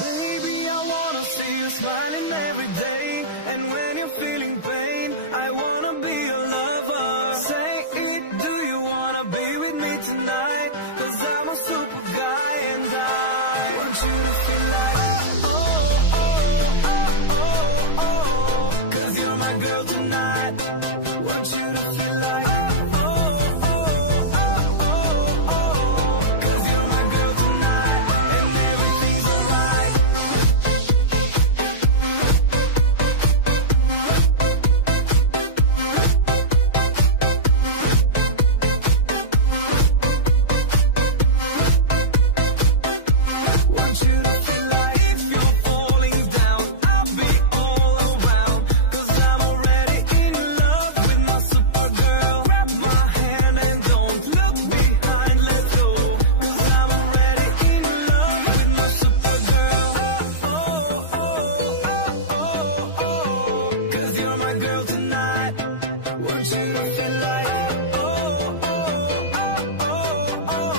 Baby, I wanna see you smiling every day. And when you're feeling pain, I wanna be your lover. Say it, do you wanna be with me tonight? 'Cause I'm a super guy and I want you to feel like, oh, oh, oh, oh, oh. 'Cause you're my girl tonight. Want you to feel like, oh, oh, oh, oh, oh. 'Cause you're my girl tonight. And everything's alright. Want you to feel like if you're falling down, I'll be all around. 'Cause I'm already in love with my super girl. Grab my hand and don't look behind, let's go. 'Cause I'm already in love with my super girl. Oh, oh, oh, oh, oh. 'Cause you're my girl tonight. Want you to feel like, oh, oh, oh, oh, oh.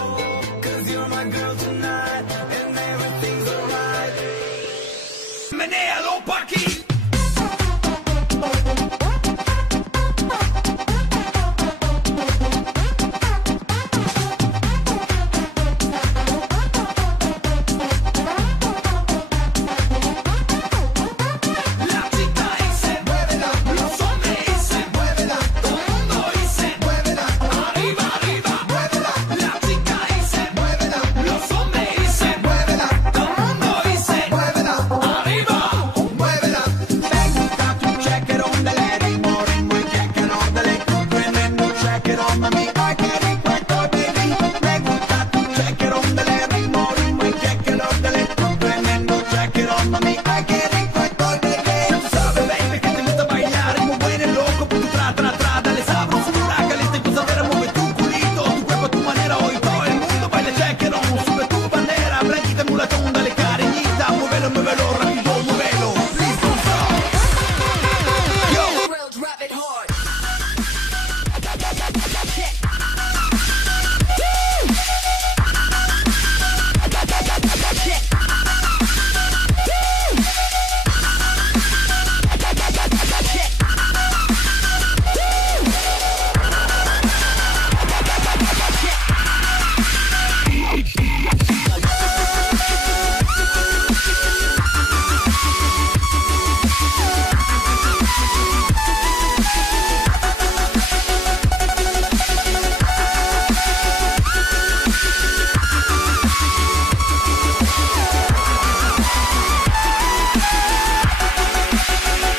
'Cause you're my girl tonight. And everything's alright. Menéalo pa' aquí. La chica dice, muévela. Los hombres dicen, muévela. Todo el mundo dice, muévela. Arriba, arriba, muévela. La chica dice, muévela. Los hombres dicen, muévela. Todo el mundo dice, muévela. Arriba, muévela. Me gusta tu checkerón, dale ritmo, ritmo y checkerón, dale tremendo checkerón, mami, ay qué rico estoy, baby. Me gusta tu checkerón, dale ritmo, ritmo y checkerón, dale tremendo checkerón, mami, ay qué rico estoy, baby. Tú sabes, baby, que te gusta bailar, es muy bueno, loco, por tu tra, dale sabrosura, caliente y gozadera, mueve tu culito, tu cuerpo a tu manera, hoy todo el mundo baila checkerón, sube tu bandera, blanquita, mulatón, dale cariñita, muévelo, muévelo, rápido, muévelo, please don't stop. Yo, World rap it hard.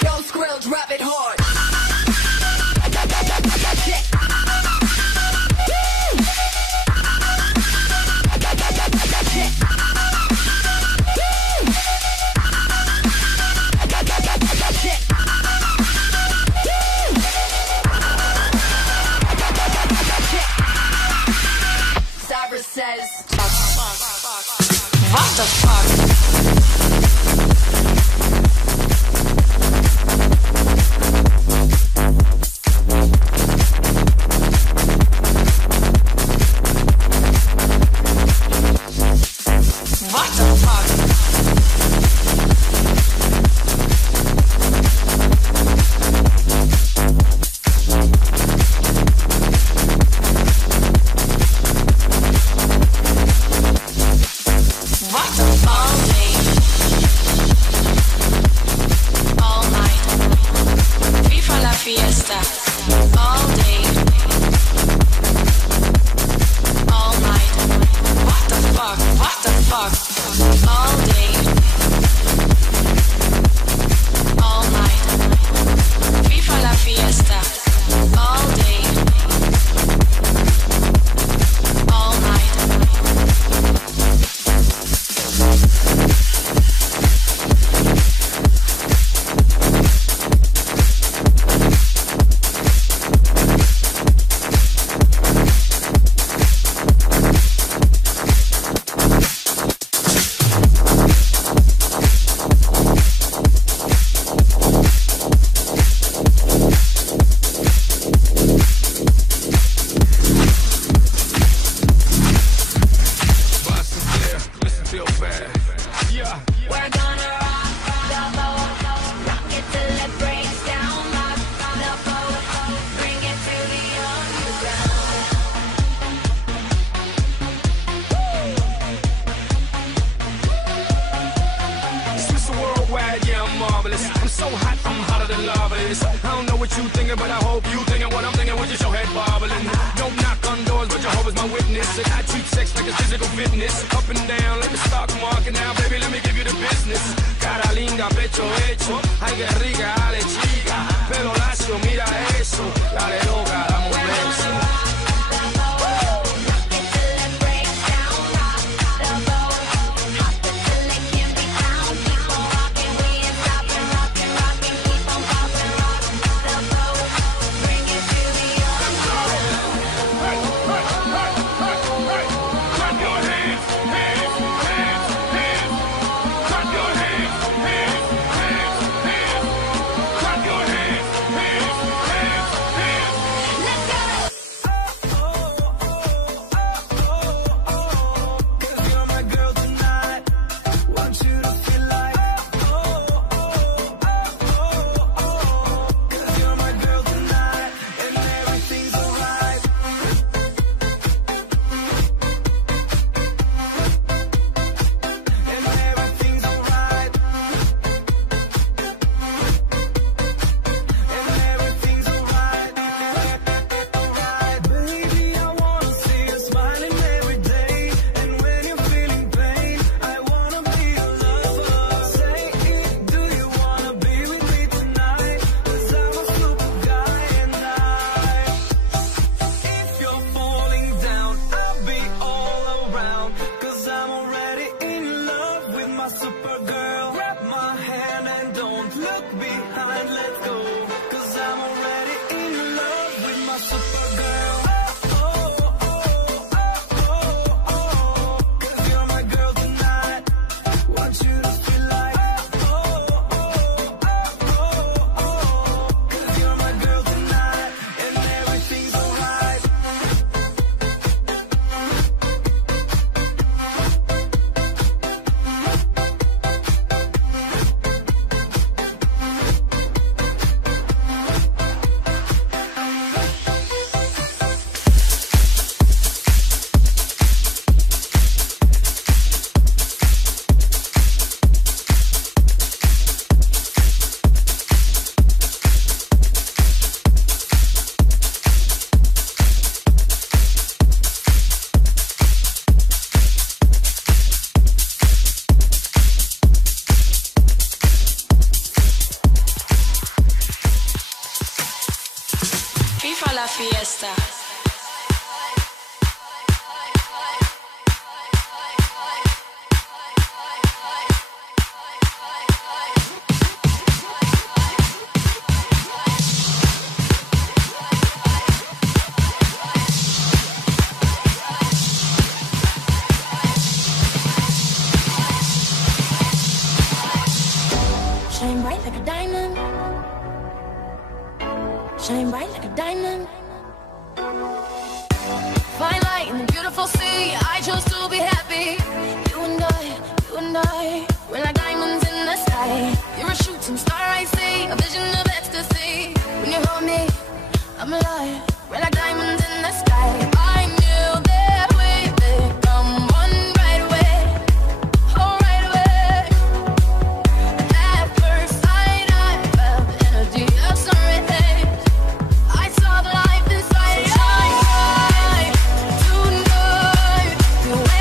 Yo, Skrill, rap it hard. Cyrus says, what the fuck? What the fuck? What the fuck? All day, all night, viva la fiesta. All day, all night. What the fuck? What the fuck? All day, all night, viva la fiesta. All day, all night. so hot, I'm hotter than lava is. I don't know what you thinking, but I hope you thinking what I'm thinking with just your head bobbling. Don't knock on doors, but Jehovah's my witness. And I treat sex like it's physical fitness. Up and down like the stock market. Now, baby, let me give you the business. Cara linda, pecho hecho. Ay, que rica, dale chica. Pelo lacio, mira eso. Dale loca, dame un beso. La fiesta. Shine bright like a diamond. Shine bright like a diamond. Fine light in the beautiful sea. I chose to be happy. You and I, we're like diamonds in the sky. You're a shooting star, I see, a vision of ecstasy. When you hold me, I'm alive. We're like diamonds in the sky. I knew that we become one right away. Oh, right away. At first sight, I felt the energy of sun rays. I saw the life inside. So shine bright tonight.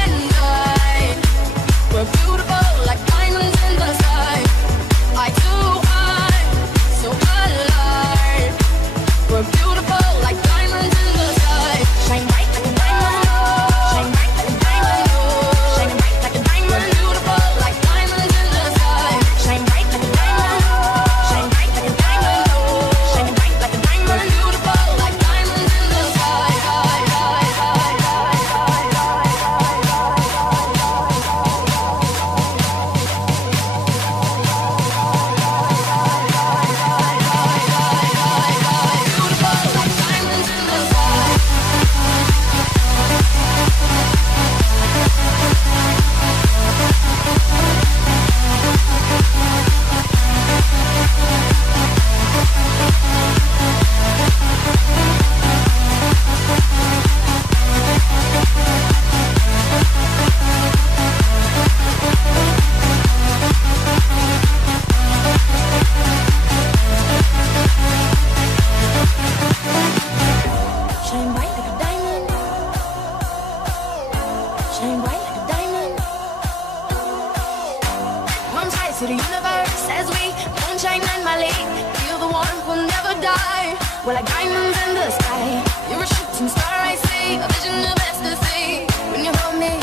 to the universe as we moonshine and Molly. Feel the warmth, will never die. We're like diamonds in the sky. You're a shooting star, I see, a vision of ecstasy. When you hold me,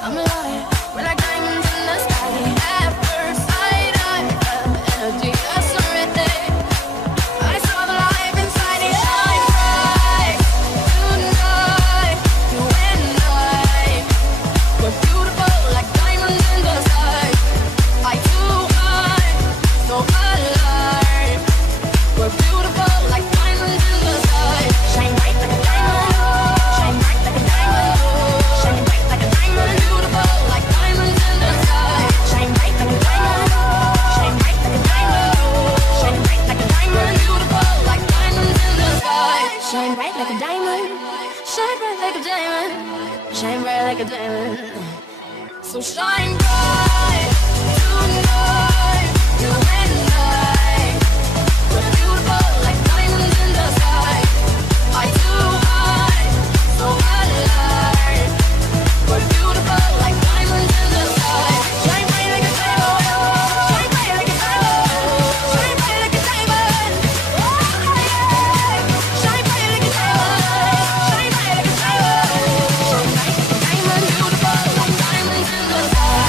I'm alive. We're like diamonds in the sky. At first sight, I felt energy, a serenity. I saw the light inside you shine bright. Tonight, you and I, we're beautiful like diamonds in the sky. I too high, so alive. We're beautiful like diamonds in the sky. Shine bright like a diamond. Shine bright like a diamond. Shine bright like a diamond. Beautiful like diamonds in the sky. Shine bright like a diamond. Shine bright like a diamond. Shine bright like a diamond. Beautiful like diamonds in the sky. Shine bright like a diamond. Shine bright like a diamond. Shine bright like a diamond. So shine bright tonight, you and I. We're beautiful like diamonds in the sky. I too high, so alive. We're beautiful like diamonds in the sky. Shine bright like a diamond. Shine bright like a diamond. Shine bright like a diamond. Oh yeah. Shine bright like a diamond. Shine bright like a diamond. Shine bright like a diamond. Beautiful like diamonds in the sky.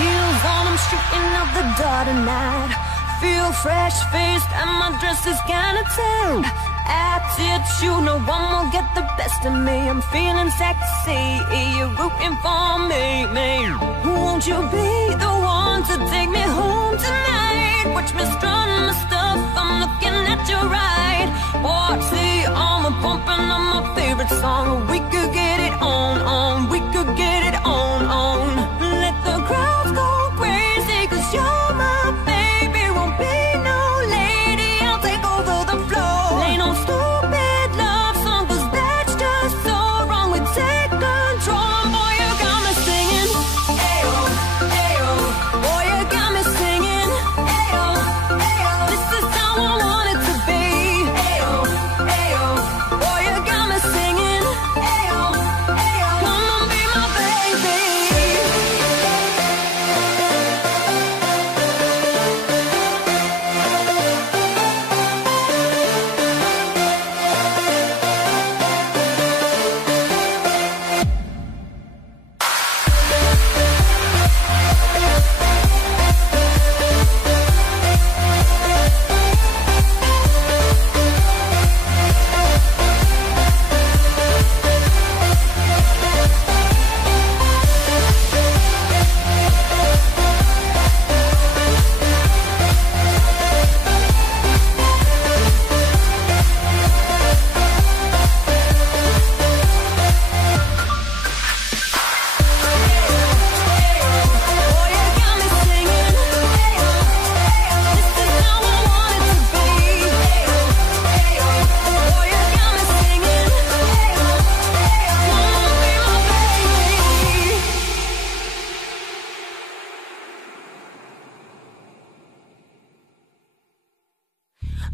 Heels on, I'm streaking out the door tonight. Feel fresh-faced and my dress is kinda tight. Attitude, no one will get the best of me. I'm feeling sexy, you're rooting for me. Won't you be the one to take me home tonight? Watch me strut my stuff, I'm looking at you right. Party on, we're pumping on my favorite song. We could get it on, we could get it on. Let the crowds go crazy, cause you're my baby. Won't be no lady, I'll take over the floor. Ain't no stupid love song, cause that's just so wrong. We take control, boy, you got me singing. Ayo, ayo, boy, you got me singing. Ayo, ayo, this is how I want it to be. Ayo, ayo, boy, you got me singing. Ayo, ayo, come on, be my baby.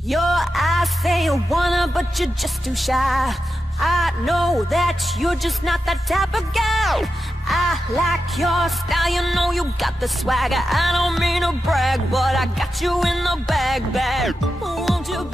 Your eyes say you wanna, but you're just too shy. I know that you're just not that type of girl. I like your style, you know you got the swagger. I don't mean to brag, but I got you in the bag. Won't you